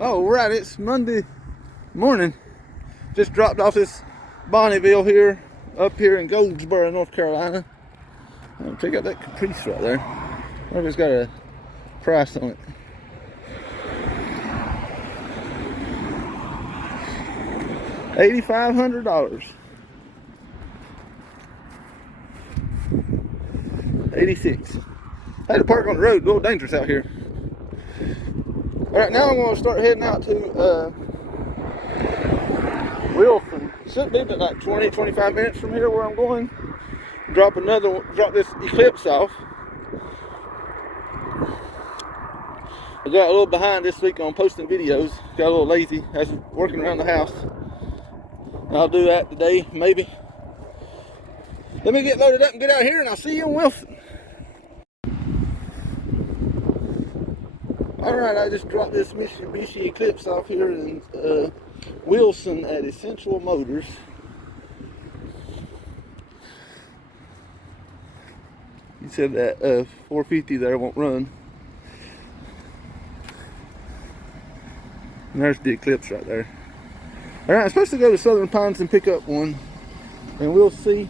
All right, it's Monday morning. Just dropped off this Bonneville here, up here in Goldsboro, North Carolina. Check out that Caprice right there. I wonder if it's got a price on it. $8,500. 86. I had to park on the road. A little dangerous out here. All right, now I'm going to start heading out to Wilson. Should be like 20-25 minutes from here where I'm going. Drop this Eclipse off. I got a little behind this week on posting videos. Got a little lazy. I was working around the house. I'll do that today, maybe. Let me get loaded up and get out here, and I'll see you in Wilson. Alright, I just dropped this Mitsubishi Eclipse off here in Wilson at Essential Motors. He said that 450 there won't run. And there's the Eclipse right there. Alright, I'm supposed to go to Southern Pines and pick up one. And we'll see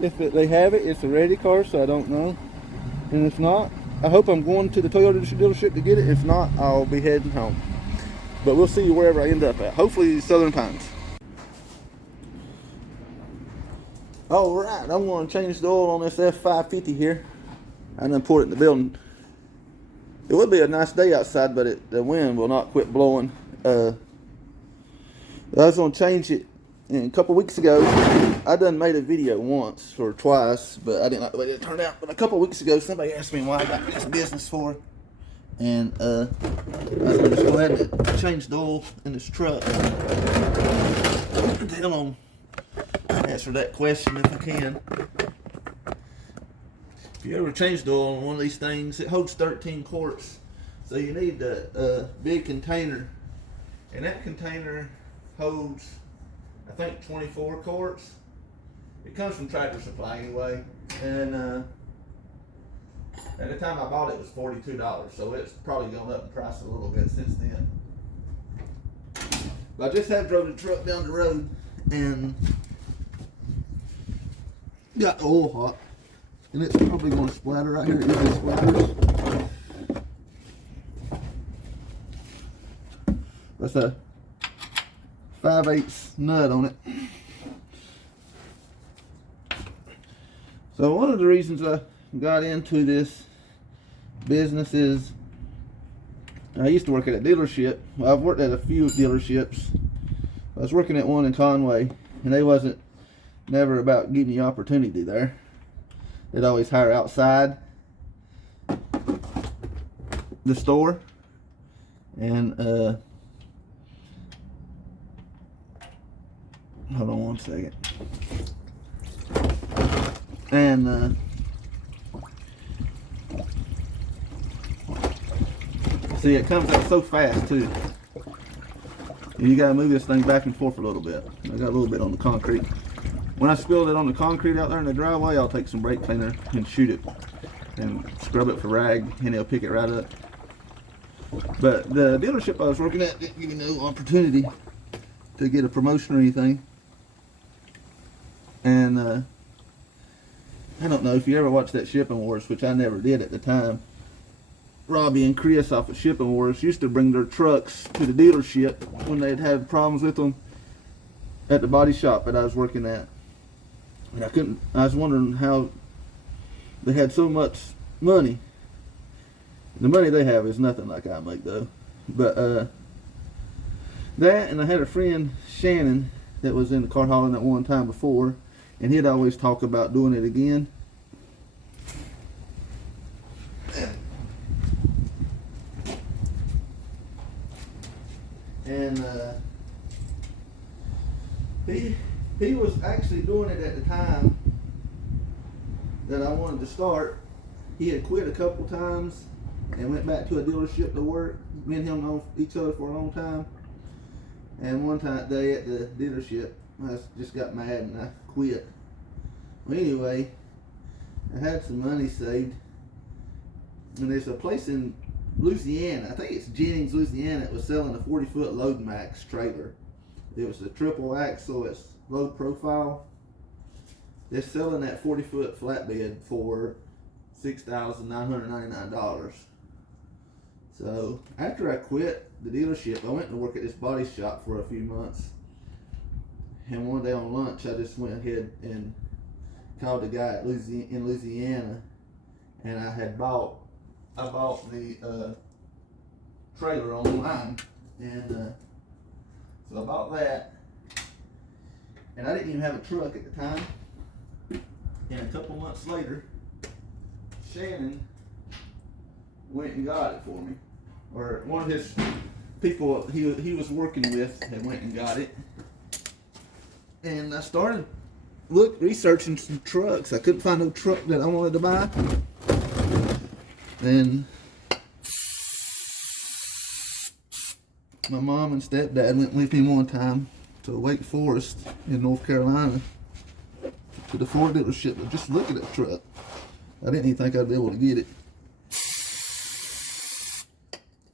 if they have it. It's a ready car, so I don't know. And if not, I hope I'm going to the Toyota dealership to get it. If not, I'll be heading home. But we'll see wherever I end up at. Hopefully Southern Pines. Alright, I'm going to change the oil on this F550 here. I done poured it in the building. It would be a nice day outside, but the wind will not quit blowing. I was going to change it. And a couple weeks ago, I done made a video once or twice, but I didn't like the way it turned out. But a couple weeks ago, somebody asked me why I got this business for. And I was going to go ahead and change the oil in this truck. Tell them, answer that question if I can. If you ever change the oil on one of these things, it holds 13 quarts. So you need a big container. And that container holds, I think, 24 quarts. It comes from Tractor Supply anyway. And at the time I bought it was $42. So it's probably gone up in price a little bit since then. But I just have drove the truck down the road and got the oil hot. And it's probably going to splatter right here. It usually splatters. That's a 5/8 nut on it. So one of the reasons I got into this business is I used to work at a dealership. Well, I've worked at a few dealerships. I was working at one in Conway, and they wasn't never about giving you opportunity there. They'd always hire outside the store, and hold on one second. And see, it comes out so fast too. You gotta move this thing back and forth a little bit. I got a little bit on the concrete. When I spilled it on the concrete out there in the driveway, I'll take some brake cleaner and shoot it and scrub it for rag, and it'll pick it right up. But the dealership I was working at didn't give me no opportunity to get a promotion or anything. And I don't know if you ever watched that Shipping Wars, which I never did at the time. Robbie and Chris off of Shipping Wars used to bring their trucks to the dealership when they'd have problems with them at the body shop that I was working at. And I was wondering how they had so much money. The money they have is nothing like I make though. But that, and I had a friend, Shannon, that was in the car hauling at one time before, and he'd always talk about doing it again. And he was actually doing it at the time that I wanted to start. He had quit a couple times and went back to a dealership to work. Me and him know each other for a long time. And one day at the dealership, I just got mad and I quit. Well, anyway, I had some money saved, and there's a place in Louisiana. I think it's Jennings, Louisiana. It was selling a 40-foot Load Max trailer. It was a triple axle. It's low profile. They're selling that 40-foot flatbed for $6,999. So after I quit the dealership, I went to work at this body shop for a few months. And one day on lunch, I just went ahead and called the guy in Louisiana, and I bought the trailer online, and so I bought that, and I didn't even have a truck at the time. And a couple months later, Shannon went and got it for me, or one of his people he was working with had went and got it, and I started researching some trucks. I couldn't find no truck that I wanted to buy, and my mom and stepdad went with me one time to Wake Forest in North Carolina to the Ford dealership to just look at that truck. I didn't even think I'd be able to get it,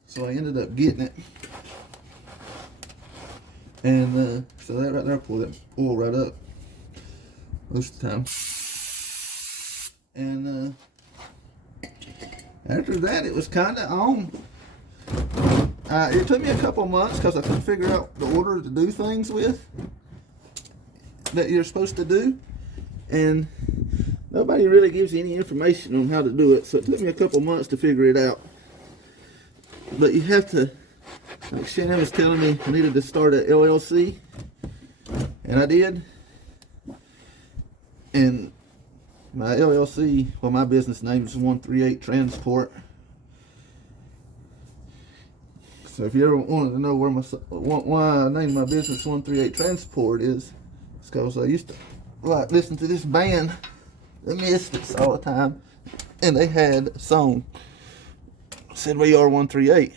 so I ended up getting it. And so that right there pulled that oil right up most of the time. And after that, it was kind of on. It took me a couple months because I couldn't figure out the order to do things with that you're supposed to do, and nobody really gives you any information on how to do it. So it took me a couple months to figure it out. But you have to, like Shannon was telling me, I needed to start an LLC, and I did. And my LLC, well, my business name is 138 Transport. So if you ever wanted to know why I named my business 138 Transport is, it's because I used to like listen to this band, the Mystics, all the time, and they had a song said "We Are 138,"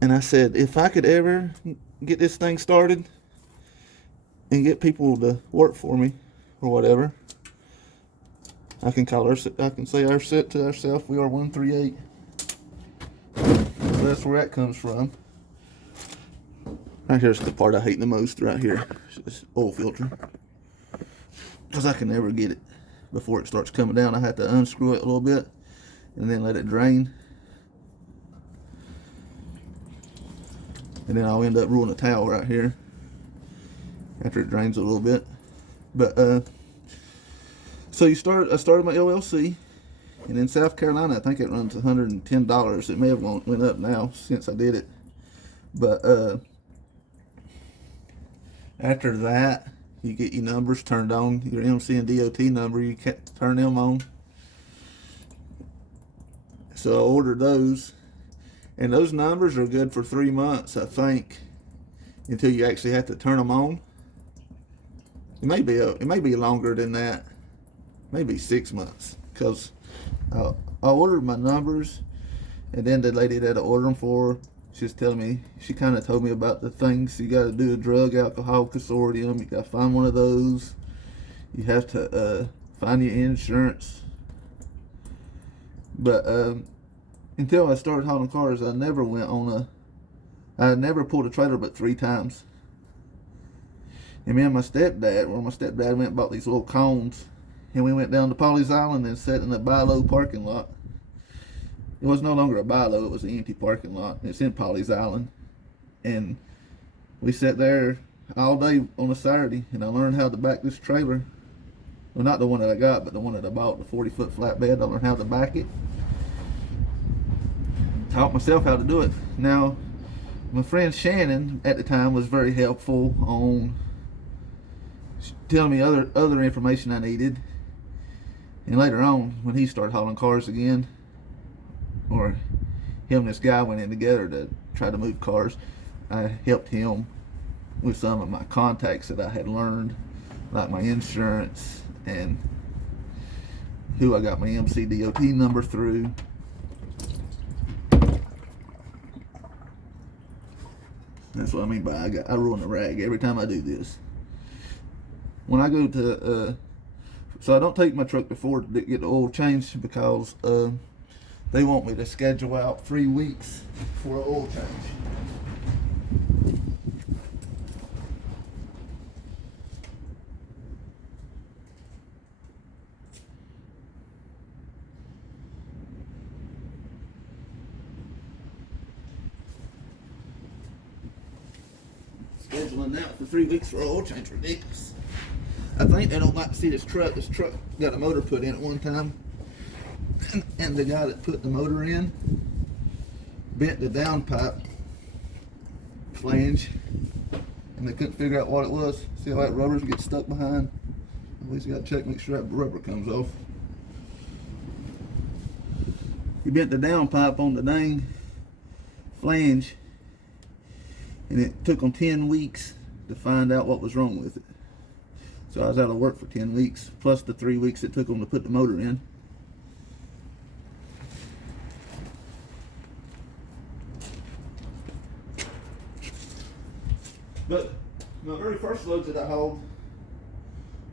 and I said if I could ever get this thing started and get people to work for me or whatever, I can say our set to ourselves, "We are 138." So that's where that comes from. Right here's the part I hate the most. Right here, it's this oil filter, because I can never get it before it starts coming down. I have to unscrew it a little bit and then let it drain, and then I'll end up rolling a towel right here after it drains a little bit. But so I started my LLC, and in South Carolina I think it runs $110. It may have went up now since I did it, but after that you get your numbers turned on, your MC and DOT number, you can turn them on. So I ordered those, and those numbers are good for 3 months, I think, until you actually have to turn them on. It may be longer than that, maybe 6 months, because I ordered my numbers, and then the lady that I ordered them for, she was telling me, she kind of told me about the things you got to do: a drug alcohol consortium, you got to find one of those, you have to find your insurance. But until I started hauling cars, I never pulled a trailer but 3 times. And me and my stepdad went and bought these little cones, and we went down to Pawleys Island and sat in the buy-low parking lot. It was no longer a buy-low, it was an empty parking lot. It's in Pawleys Island. And we sat there all day on a Saturday, and I learned how to back this trailer. Well, not the one that I got, but the one that I bought, the 40-foot flatbed. I learned how to back it. Taught myself how to do it. Now, my friend Shannon at the time was very helpful on telling me other information I needed. And later on, when he started hauling cars again, or him and this guy went in together to try to move cars, I helped him with some of my contacts that I had learned, like my insurance and who I got my MCDOT number through. That's what I mean by I ruin the rag every time I do this. When I go to so I don't take my truck to Ford to get the oil changed, because they want me to schedule out 3 weeks for an oil change. Scheduling out for 3 weeks for an oil change, ridiculous. I think they don't like to see this truck. This truck got a motor put in at one time, and the guy that put the motor in bent the downpipe flange, and they couldn't figure out what it was. See how that rubbers get stuck behind? Always got to check, make sure that rubber comes off. He bent the downpipe on the dang flange, and it took them 10 weeks to find out what was wrong with it. So I was out of work for 10 weeks, plus the 3 weeks it took them to put the motor in. But my very first loads that I hauled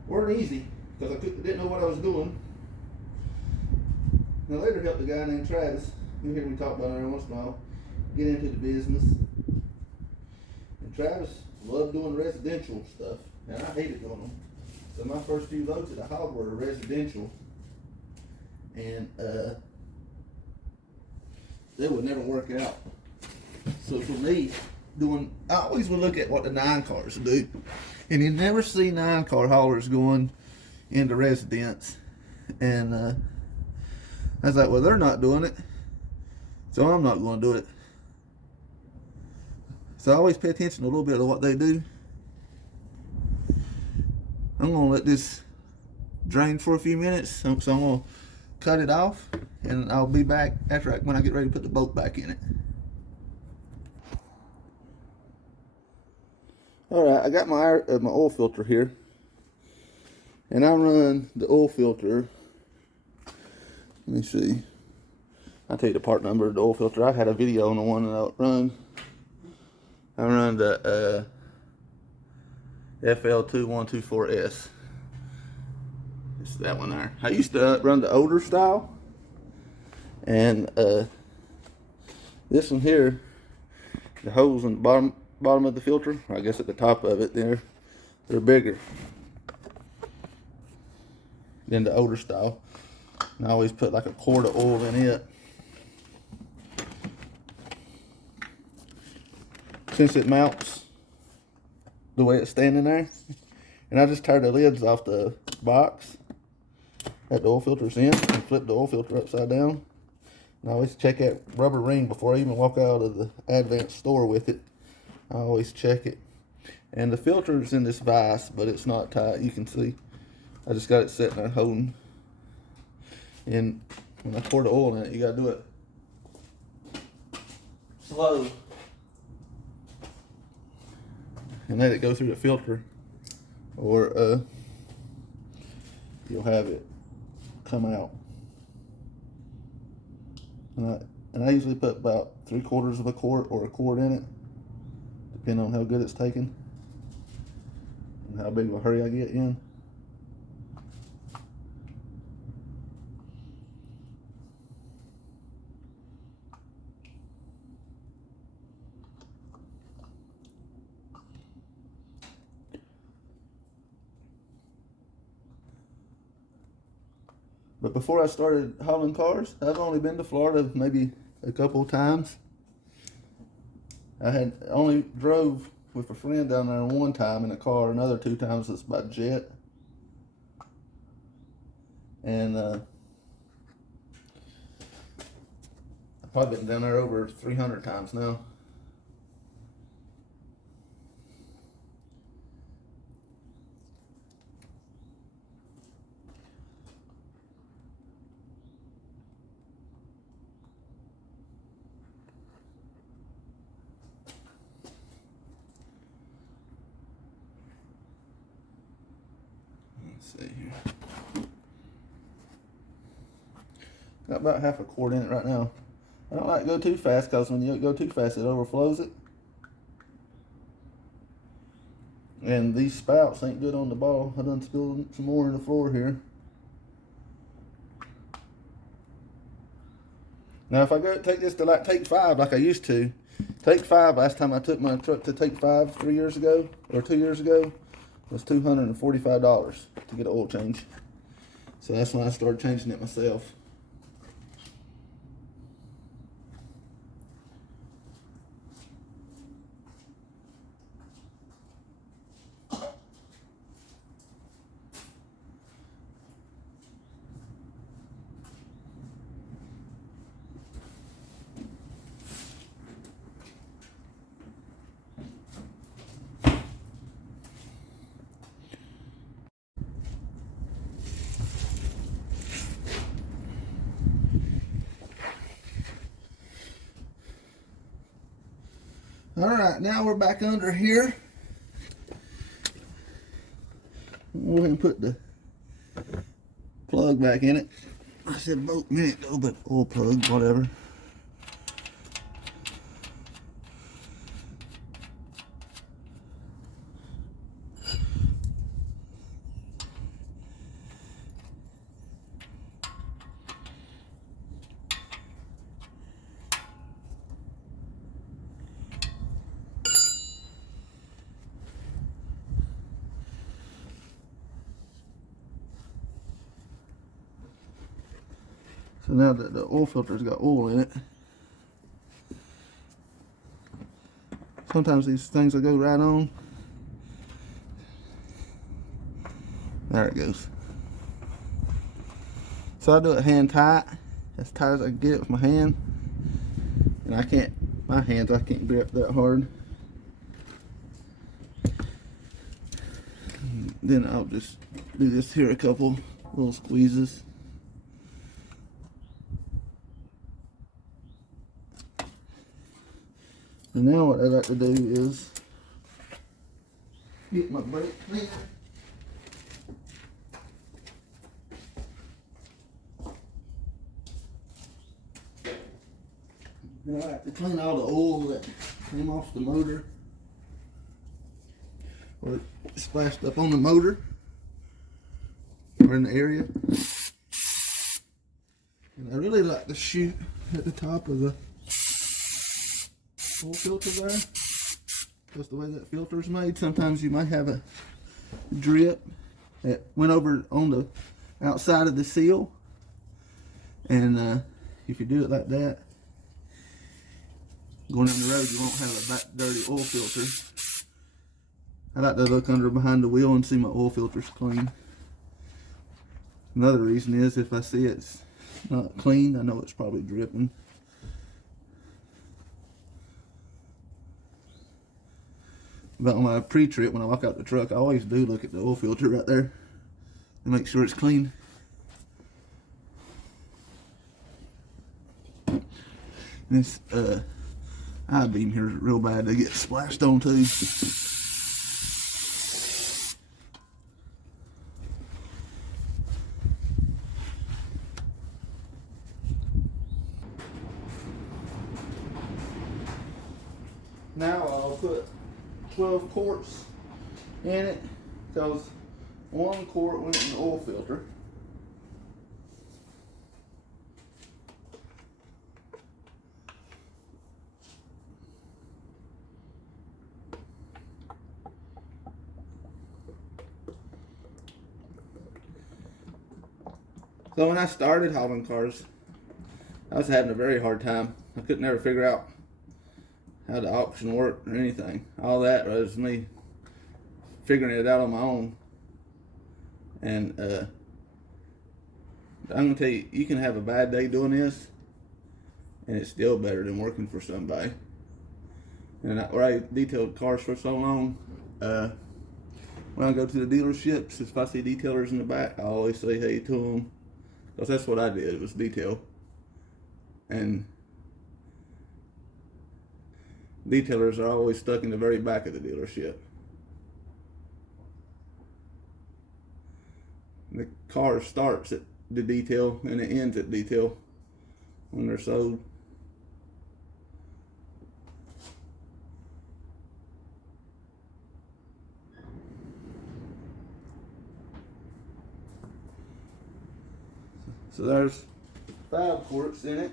weren't easy, because I didn't know what I was doing. And I later helped a guy named Travis, you hear me talk about him every once in a while, get into the business. And Travis loved doing residential stuff, and I hated doing them. So my first few loads that I hauled were residential, and they would never work out. So for me, I always would look at what the 9 cars do, and you never see 9 car haulers going into residence. And I was like, well, they're not doing it, so I'm not going to do it. So I always pay attention to a little bit of what they do. I'm going to let this drain for a few minutes, so I'm going to cut it off, and I'll be back when I get ready to put the boat back in it. Alright, I got my oil filter here, and I run the oil filter. Let me see. I'll tell you the part number of the oil filter. I had a video on the one that I run. I run the FL2124S. It's that one there. I used to run the older style, and this one here, the holes in the bottom of the filter, or I guess at the top of it there, they're bigger than the older style. And I always put like a quart of oil in it. Since it mounts the way it's standing there, and I just tear the lids off the box that the oil filter's in and flip the oil filter upside down. And I always check that rubber ring before I even walk out of the Advance store with it. I always check it. And the filter's in this vise, but it's not tight. You can see I just got it sitting there holding. And when I pour the oil in it, you gotta do it slow and let it go through the filter, or you'll have it come out. And I usually put about 3/4 of a quart or a quart in it, depending on how good it's taking and how big of a hurry I get in. But before I started hauling cars, I've only been to Florida maybe a couple of times. I had only drove with a friend down there one time in a car, another 2 times it's by jet. And I've probably been down there over 300 times now. See here. Got about half a quart in it right now. I don't like to go too fast, because when you go too fast it overflows it. And these spouts ain't good on the ball. I done spilled some more on the floor here. Now if I go take this to like Take 5 like I used to, Take 5, last time I took my truck to Take 5 3 years ago, or 2 years ago, was $245 to get an oil change. So that's when I started changing it myself. Alright, now we're back under here. We'll go ahead and put the plug back in it. I said bolt a minute ago, but oil plug, whatever. So now that the oil filter's got oil in it, sometimes these things will go right on. There it goes. So I do it hand tight, as tight as I can get it with my hand. And I can't grip that hard. Then I'll just do this here, a couple little squeezes. And now what I like to do is get my brake cleaner. And I like to clean all the oil that came off the motor, or it splashed up on the motor, or in the area. And I really like to shoot at the top of the oil filter there. Just the way that filter is made. Sometimes you might have a drip that went over on the outside of the seal, and if you do it like that, going down the road, you won't have a back dirty oil filter. I like to look under behind the wheel and see my oil filter's clean. Another reason is if I see it's not clean, I know it's probably dripping. But on my pre-trip, when I walk out the truck, I always do look at the oil filter right there and make sure it's clean. And this I-beam here is real bad to get splashed on too. Now I'll put 12 quarts in it, because 1 quart went in the oil filter. So when I started hauling cars, I was having a very hard time. I couldn't ever figure out how the option worked or anything. All that was me figuring it out on my own. And I'm gonna tell you, you can have a bad day doing this, and it's still better than working for somebody. And where I detailed cars for so long, when I go to the dealerships, if I see detailers in the back, I always say hey to them, because that's what I did. It was detail. And detailers are always stuck in the very back of the dealership. The car starts at the detail and it ends at detail when they're sold. So there's 5 quarts in it.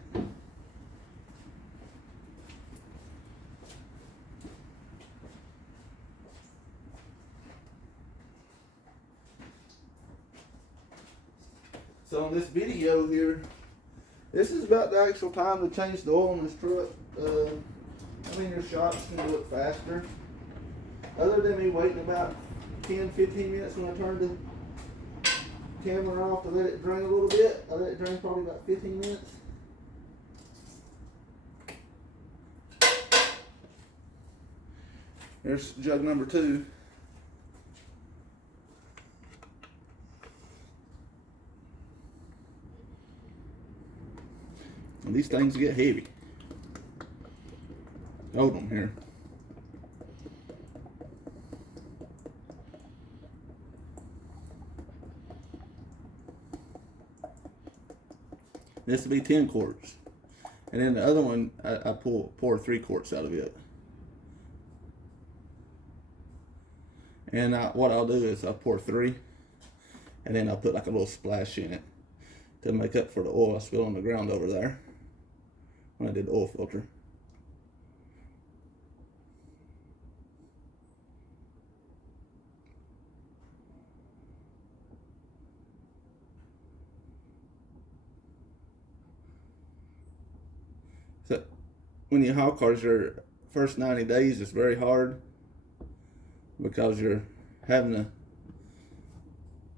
So on this video here, this is about the actual time to change the oil in this truck. I mean, your shots can do it faster. Other than me waiting about 10-15 minutes when I turn the camera off to let it drain a little bit. I let it drain probably about 15 minutes. There's jug number 2. And these things get heavy. Hold them here. This will be 10 quarts. And then the other one, I pour 3 quarts out of it. And what I'll do is I'll pour 3, and then I'll put like a little splash in it to make up for the oil I spilled on the ground over there when I did the oil filter. So when you haul cars, your first 90 days is very hard because you're having to,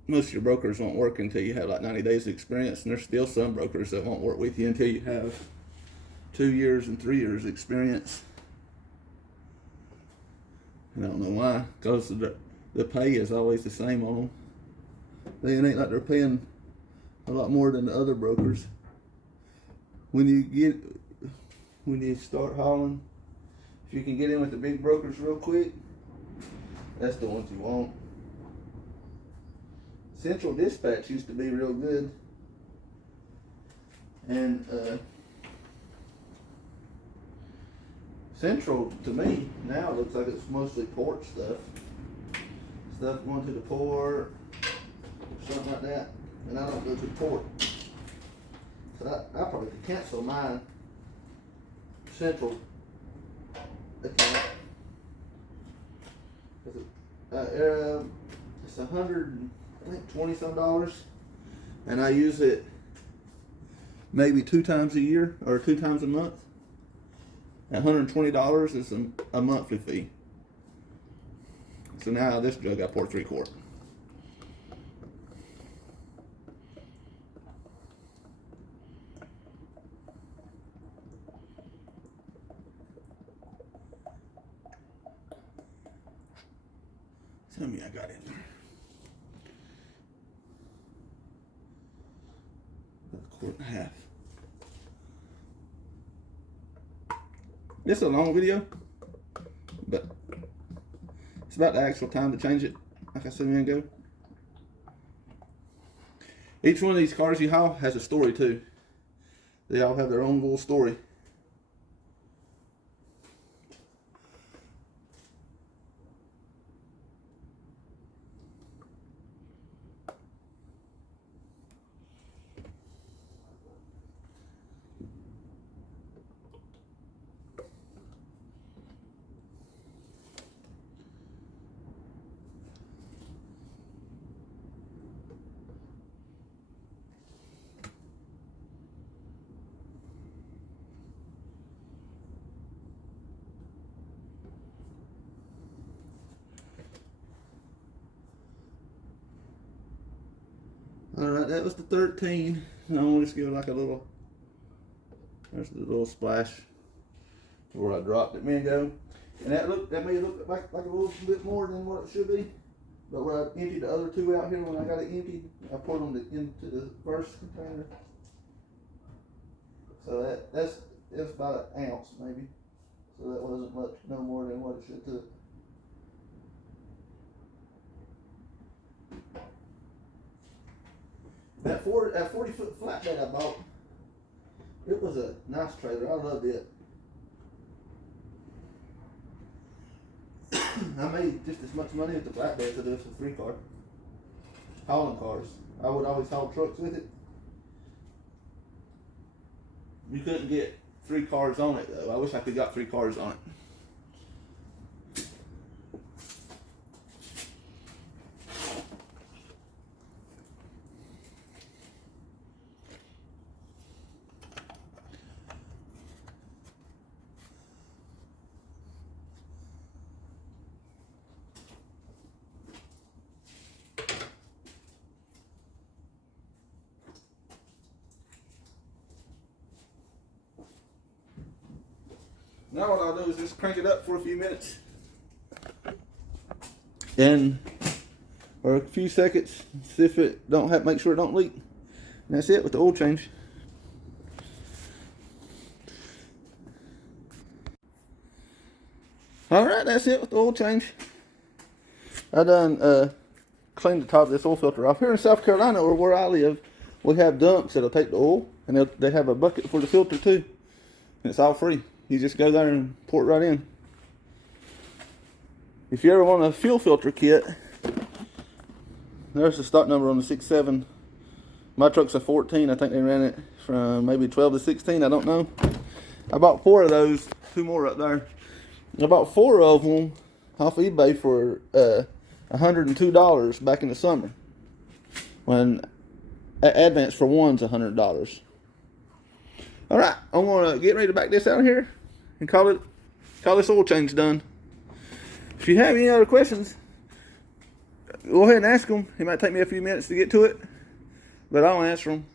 most of your brokers won't work until you have like 90 days of experience, and there's still some brokers that won't work with you until you have 2 years and 3 years experience. And I don't know why, because the pay is always the same on them. It ain't like they're paying a lot more than the other brokers. When you start hauling, if you can get in with the big brokers real quick, that's the ones you want. Central Dispatch used to be real good, and Central to me now looks like it's mostly port stuff going to the port, something like that, and I don't go to the port, so I probably could cancel my Central account. It's $120 some, and I use it maybe 2 times a year or 2 times a month. $120 is a monthly fee. So now this jug I pour 3 quarts. Tell me I got in there. About 1.5 quarts. This is a long video, but it's about the actual time to change it, like I said a minute ago. Each one of these cars you haul has a story too. They all have their own little story. Alright, that was the 13. Now I'm gonna just give it like a little, there's the little splash where I dropped it a minute ago. And that may look like a little bit more than what it should be. But when I emptied the other 2 out here, when I got it emptied, I poured them into the first container. So that's about 1 ounce maybe. So that wasn't much, no more than what it should have. That 40-foot flatbed I bought, it was a nice trailer. I loved it. I made just as much money with the flatbed as I do with the 3-car. Hauling cars. I would always haul trucks with it. You couldn't get 3 cars on it though. I wish I could got 3 cars on it. Now what I'll do is just crank it up for a few minutes. Or a few seconds, see if it don't have, make sure it don't leak. And that's it with the oil change. Alright, that's it with the oil change. I done cleaned the top of this oil filter off. Here in South Carolina, or where I live, we have dumps that'll take the oil, and they have a bucket for the filter too. And it's all free. You just go there and pour it right in. If you ever want a fuel filter kit, there's the stock number on the 6.7. My truck's a 14. I think they ran it from maybe 12 to 16. I don't know. I bought 4 of those. 2 more up there. I bought 4 of them off eBay for $102 back in the summer. When advance for one's $100. All right, I'm gonna get ready to back this out of here and call this oil change done. If you have any other questions, go ahead and ask them. It might take me a few minutes to get to it, but I'll answer them.